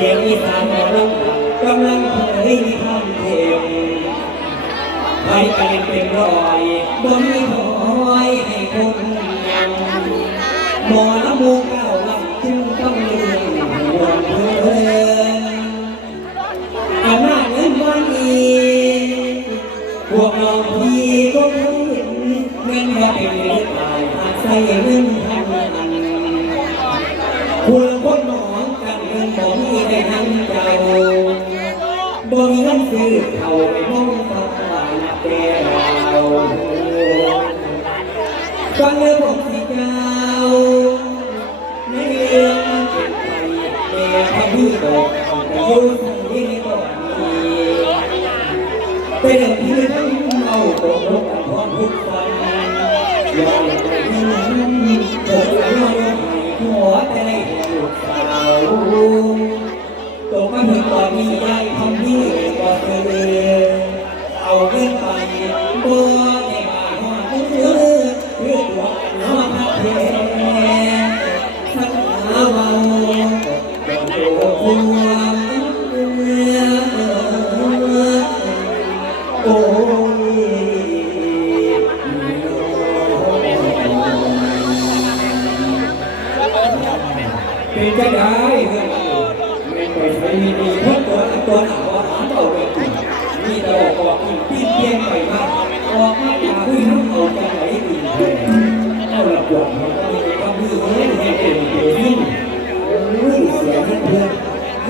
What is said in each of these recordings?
เสียงอีสานกำลังกำลังเผย บ่มีเงินซื้อเขาไปมองฟ้านับแก้วฟังเรื่องของสีเจ้าในเรื่องเก็บไปแม่พระพี่ตกแต่ยุ่งที่ในตอนนี้เป็นที่ทั้งเอาตกลงกันพร้อมทุกฝ่าย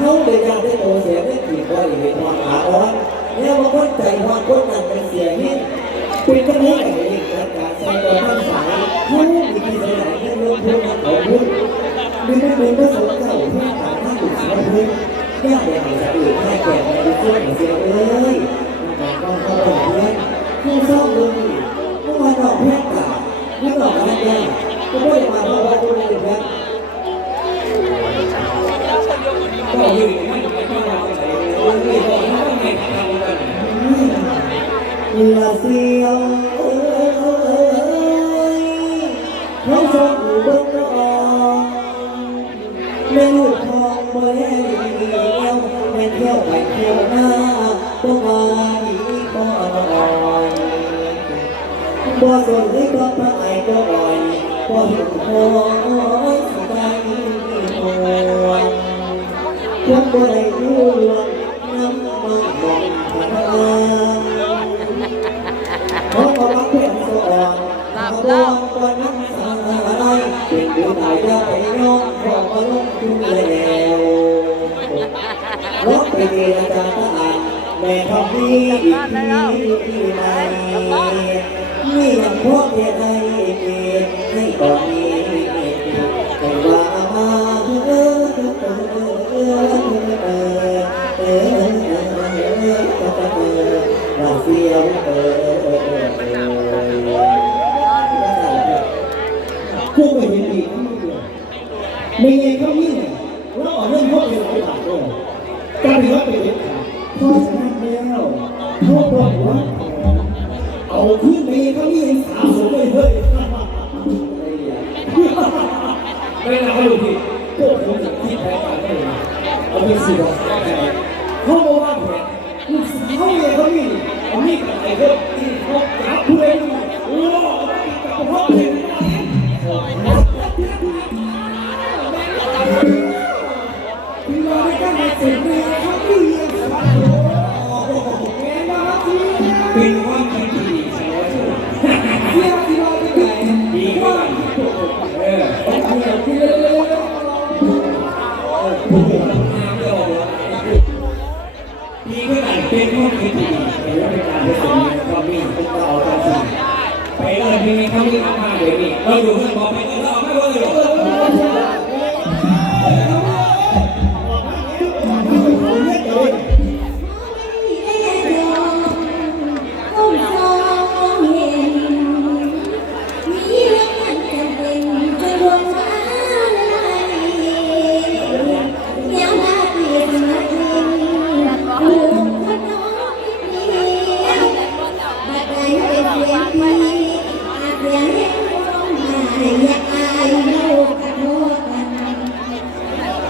เขาได้ยากได้โตเสียเงินกี่ก้อยเห็นความหาอ่อนแล้วมาคนใจความคนนั้นเป็นเสียเงินเป็นคนนี้แต่เองการการใช้ตัวท่านสายเขามีที่สลายเงินลงทุนเขาพูดมีไม่เป็นพระสงฆ์เก่าที่ฐานท่านอยู่ที่พื้นแค่เดียวจะอื่นแค่แก่ในดูเพื่อนเสียเอ้ยมันก็เข้าไปเพื่อนผู้ชอบดู ลาเสียวเอ้ยน้องชมอยู่เบื้องนอกแม่ลูกทองเมื่อแย่ดีเดียวแค์ขอบคุณวันนั้นสร้างอะไรเป็นดูตายได้น้องขอมาลงทุนแล้วรถไปเรียนอาจารย์ทหารแม่ทำดีอีกทีที่ไหนมีอย่างพวกเพียเกียให้ก่อนนี้ ม่เงินเขายิ่งแล้วเอาเรื่องพวกเป็นหลายบาทด้วยการถือว่าเป็นเด็ดขาดพราะฉะนั้นแล้วเขาบอกว่าเอาขึ้นมีเขายิ่งสาวสวยเฮ้ยไม่ได้เอาลูกที่พวกผมจะคิดแพ้กันเลยเอาเป็นสิ่ง ผู้หญิงงามเลยบอกว่าดีก็กันเป็นความคิดที่ดีแต่ว่าเป็นการผสมความมีเป็นต่อกาสิ่งไปเลยมีเขามีอามาเดี๋ยวนี้เราอยู่เพื่อนบอกไปเลยเราไม่ว่าเลย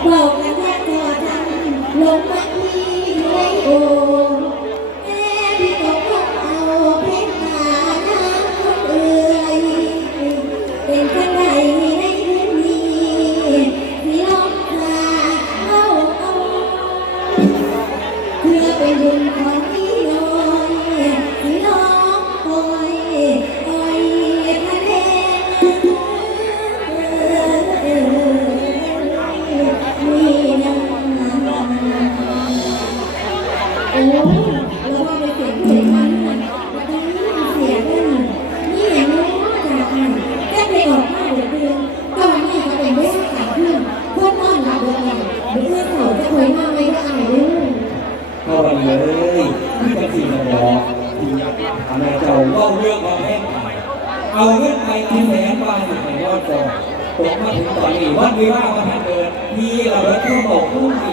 เบากระแทกตัวจัลงมาที่ไม่โอแม่พี่ตกลงเอาเพชรหน้ำคนเอยเป็นขั้นใดในคืนนี้ที่ลมพาาเอาเพื่อปบุญของ วยมากเลยค่ะเข้ก็ไปเลยที่กระสีกระบอกที่อาณาเจ้าก็เรือกมาแห้งเอาเงื่อนไปที่แสนบานสุดในยอดจอตกมาถึงตอนนี้วัดวิวาวัฒนเดินมีเราเลิดต้องบอกทุ่งสี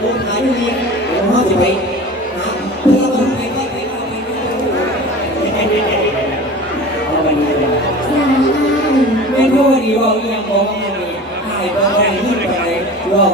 โม่ไเพื่าไปร่ไม่รู้ดีว่าเรื่องของมันนี่ถ่ายตอนแรที่ไปรอบ